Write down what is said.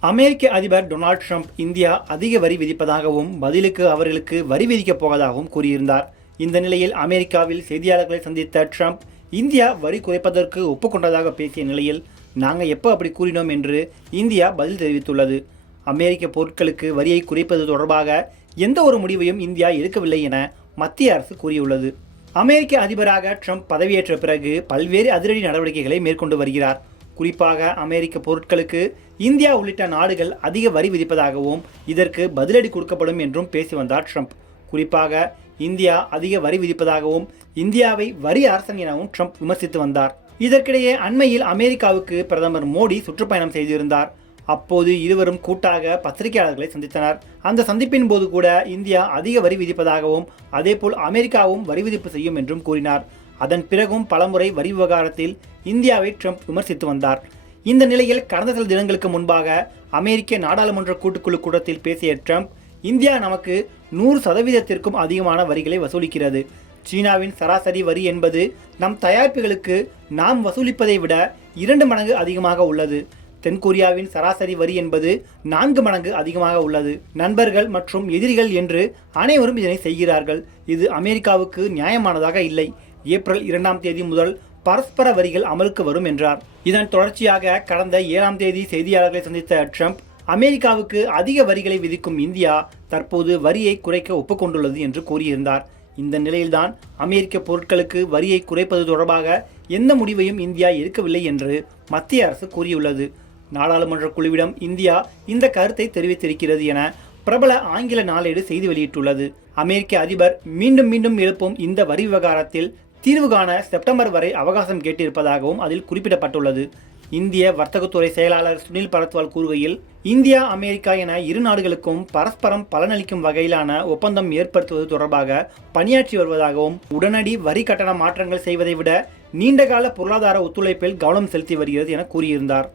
அமெரிக்க அதிபர் Donald Trump India அதிக வரி விதிப்பதாகவும் பதிலுக்கு அவர்களுக்கு வரி விதிக்கப் போவதாகவும் கூறியிருந்தார். இந்த நிலையில் அமெரிக்காவில் செய்தியாளர்களை சந்தித்த ட்ரம்ப் இந்தியா வரி குறைப்பதற்கு ஒப்புக்கொண்டதாக பேசிய நிலையில் நாங்கள் எப்போ அப்படி கூறினோம்? என்று இந்தியா பதில் தெரிவித்துள்ளது. அமெரிக்க பொருட்களுக்கு வரியை குறைப்பது தொடர்பாக எந்த ஒரு முடிவையும் இந்தியா எடுக்கவில்லை என மத்திய அரசு கூறியுள்ளது. அமெரிக்க அதிபராக ட்ரம்ப் பதவியேற்ற பிறகு பல்வேறு அதிரடி நடவடிக்கைகளை மேற்கொண்டு வருகிறார். குறிப்பாக அமெரிக்க பொருட்களுக்கு இந்தியா உள்ளிட்ட நாடுகள் அதிக வரி விதிப்பதாகவும் இதற்கு பதிலடி கொடுக்கப்படும் என்றும் பேசி வந்தார் ட்ரம்ப். குறிப்பாக இந்தியா அதிக வரி விதிப்பதாகவும் இந்தியாவை வரி அரசன் எனவும் ட்ரம்ப் விமர்சித்து வந்தார். இதற்கிடையே அண்மையில் அமெரிக்காவுக்கு பிரதமர் மோடி சுற்றுப்பயணம் செய்திருந்தார். அப்போது இருவரும் கூட்டாக பத்திரிகையாளர்களை சந்தித்தனர். அந்த சந்திப்பின் போது கூட இந்தியா அதிக வரி விதிப்பதாகவும் அதேபோல் அமெரிக்காவும் வரி விதிப்பு செய்யும் என்றும் கூறினார். அதன் பிறகும் பலமுறை வரி விவகாரத்தில் இந்தியாவை ட்ரம்ப் விமர்சித்து வந்தார். இந்த நிலையில் கடந்த சில தினங்களுக்கு முன்பாக அமெரிக்க நாடாளுமன்ற கூட்டுக்குழு கூட்டத்தில் பேசிய ட்ரம்ப் இந்தியா நமக்கு நூறு சதவீதத்திற்கும் அதிகமான வரிகளை வசூலிக்கிறது. சீனாவின் சராசரி வரி என்பது நம் தயாரிப்புகளுக்கு நாம் வசூலிப்பதை விட இரண்டு மடங்கு அதிகமாக உள்ளது. தென்கொரியாவின் சராசரி வரி என்பது நான்கு மடங்கு அதிகமாக உள்ளது. நண்பர்கள் மற்றும் எதிரிகள் என்று அனைவரும் இதனை செய்கிறார்கள். இது அமெரிக்காவுக்கு நியாயமானதாக இல்லை. ஏப்ரல் இரண்டாம் தேதி முதல் பரஸ்பர வரிகள் அமலுக்கு வரும் என்றார். இதன் தொடர்ச்சியாக கடந்த ஏழாம் தேதி செய்தியாளர்களை சந்தித்த ட்ரம்ப் அமெரிக்காவுக்கு அதிக வரிகளை விதிக்கும் இந்தியா தற்போது வரியை குறைக்க ஒப்புக்கொண்டுள்ளது என்று கூறியிருந்தார். இந்த நிலையில்தான் அமெரிக்க பொருட்களுக்கு வரியை குறைப்பது தொடர்பாக எந்த முடிவையும் இந்தியா எடுக்கவில்லை என்று மத்திய அரசு கூறியுள்ளது. நாடாளுமன்ற குழுவிடம் இந்தியா இந்த கருத்தை தெரிவித்திருக்கிறது என பிரபல ஆங்கில நாளேடு செய்தி வெளியிட்டுள்ளது. அமெரிக்க அதிபர் மீண்டும் மீண்டும் எழுப்பும் இந்த வரி விவகாரத்தில் தீர்வு காண செப்டம்பர் வரை அவகாசம் கேட்டிருப்பதாகவும் அதில் குறிப்பிடப்பட்டுள்ளது. இந்திய வர்த்தகத்துறை செயலாளர் சுனில் பரத்வால் கூறுகையில் இந்தியா அமெரிக்கா என இரு நாடுகளுக்கும் பரஸ்பரம் பலனளிக்கும் வகையிலான ஒப்பந்தம் ஏற்படுத்துவது தொடர்பாக பணியாற்றி வருவதாகவும் உடனடி வரி கட்டண மாற்றங்கள் செய்வதை விட நீண்டகால பொருளாதார ஒத்துழைப்பில் கவனம் செலுத்தி வருகிறது என கூறியிருந்தார்.